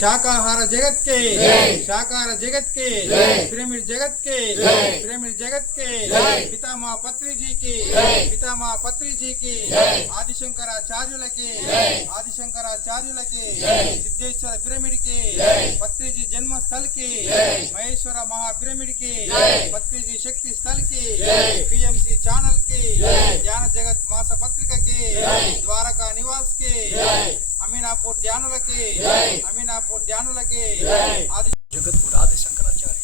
శాకాహార జగత్ కే శాకాహార జగత్ కే పిరమిడ్ జగత్ కే పిరమిడ్ జగత్ కే పితామా పత్రి జీ కి పితామా పత్రి జీ కి ఆదిశంకరాచార్యులకి ఆదిశంకరాచార్యులకి సిద్ధేశ్వర పిరమిడ్ కి పత్రిజీ జన్మ స్థల్ కి మహేశ్వర మహా పిరమిడ్ కి పత్రిజీ శక్తి స్థల్ కి పిఎంసి ఛానల్ కి జ్ఞాన జగత్ మాస పత్రిక కి ద్వారకా నివాస్ కి అమీనాపూర్ ధ్యానులకి అమీనాపూర్ ధ్యానులకి జగద్గురు ఆది శంకరాచార్య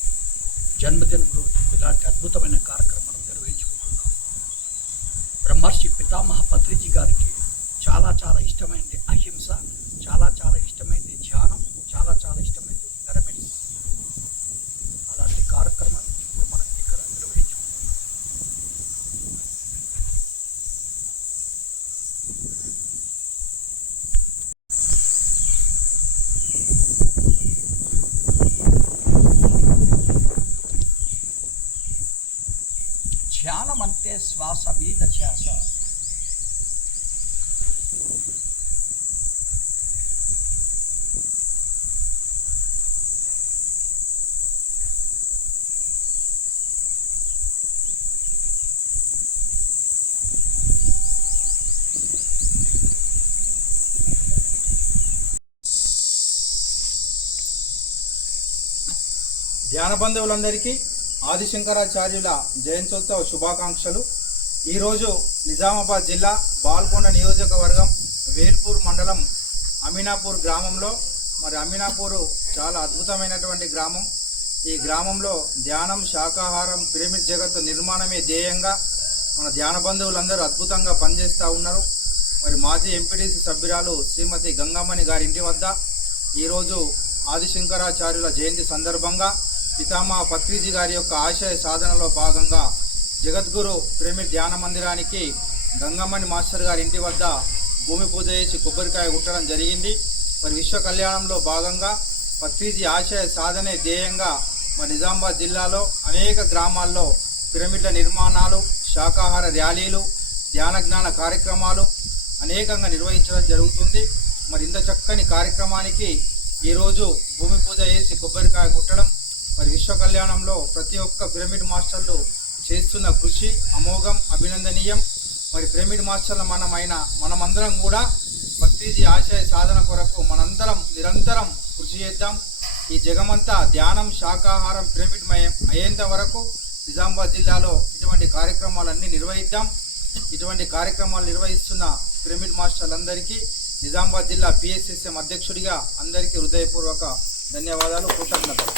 జన్మదినం రోజు ఇలాంటి అద్భుతమైన కార్యక్రమం నిర్వహించుకుంటున్నాం. బ్రహ్మర్షి పితామహ పత్రిజీ గారికి చాలా చాలా ఇష్టమైనది అహింస చాలా చాలా ఇష్టమైనది ధ్యానం చాలా చాలా ఇష్టమైనది పిరమిడ్స్ అలాంటి కార్యక్రమం ఇప్పుడు మనం ఇక్కడ నిర్వహించుకుంటున్నాం ధ్యానం అంటే శ్వాస మీద శ్వాస ధ్యాన బంధువులందరికీ ఆదిశంకరాచార్యుల జయంత్యోత్సవ శుభాకాంక్షలు. ఈరోజు నిజామాబాద్ జిల్లా బాల్కొండ నియోజకవర్గం వేల్పూర్ మండలం అమీనాపూర్ గ్రామంలో మరి అమీనాపూర్ చాలా అద్భుతమైనటువంటి గ్రామం. ఈ గ్రామంలో ధ్యానం శాకాహారం పిరమిడ్ జగత్తు నిర్మాణమే ధ్యేయంగా మన ధ్యాన బంధువులందరూ అద్భుతంగా పనిచేస్తూ ఉన్నారు. మరి మాజీ ఎంపీటీసీ సభ్యురాలు శ్రీమతి గంగమ్మని గారి ఇంటి వద్ద ఈరోజు ఆదిశంకరాచార్యుల జయంతి సందర్భంగా పితామహ పత్రిజీ గారి యొక్క ఆశయ సాధనలో భాగంగా జగద్గురు పిరమిడ్ ధ్యాన మందిరానికి గంగమ్మని మాస్టర్ గారి ఇంటి వద్ద భూమి పూజ చేసి కొబ్బరికాయ కుట్టడం జరిగింది. మరి విశ్వ కళ్యాణంలో భాగంగా పత్రిజీ ఆశయ సాధనే ధ్యేయంగా మరి నిజామాబాద్ జిల్లాలో అనేక గ్రామాల్లో పిరమిడ్ల నిర్మాణాలు శాకాహార ర్యాలీలు ధ్యాన జ్ఞాన కార్యక్రమాలు అనేకంగా నిర్వహించడం జరుగుతుంది. మరి ఇంత చక్కని కార్యక్రమానికి ఈరోజు భూమి పూజ చేసి కొబ్బరికాయ కుట్టడం మరి విశ్వ కళ్యాణంలో ప్రతి ఒక్క పిరమిడ్ మాస్టర్లు చేస్తున్న కృషి అమోఘం అభినందనీయం. మరి పిరమిడ్ మాస్టర్ల మనమైన మనమందరం కూడా భక్తిజీ ఆశయ సాధన కొరకు మనందరం నిరంతరం కృషి చేద్దాం. ఈ జగమంతా ధ్యానం శాకాహారం పిరమిడ్ మయం అయ్యేంత వరకు నిజామాబాద్ జిల్లాలో ఇటువంటి కార్యక్రమాలన్నీ నిర్వహిద్దాం. ఇటువంటి కార్యక్రమాలు నిర్వహిస్తున్న పిరమిడ్ మాస్టర్లందరికీ నిజామాబాద్ జిల్లా పిఎస్ఎస్ఎం అధ్యక్షుడిగా అందరికీ హృదయపూర్వక ధన్యవాదాలు కృతజ్ఞతలు.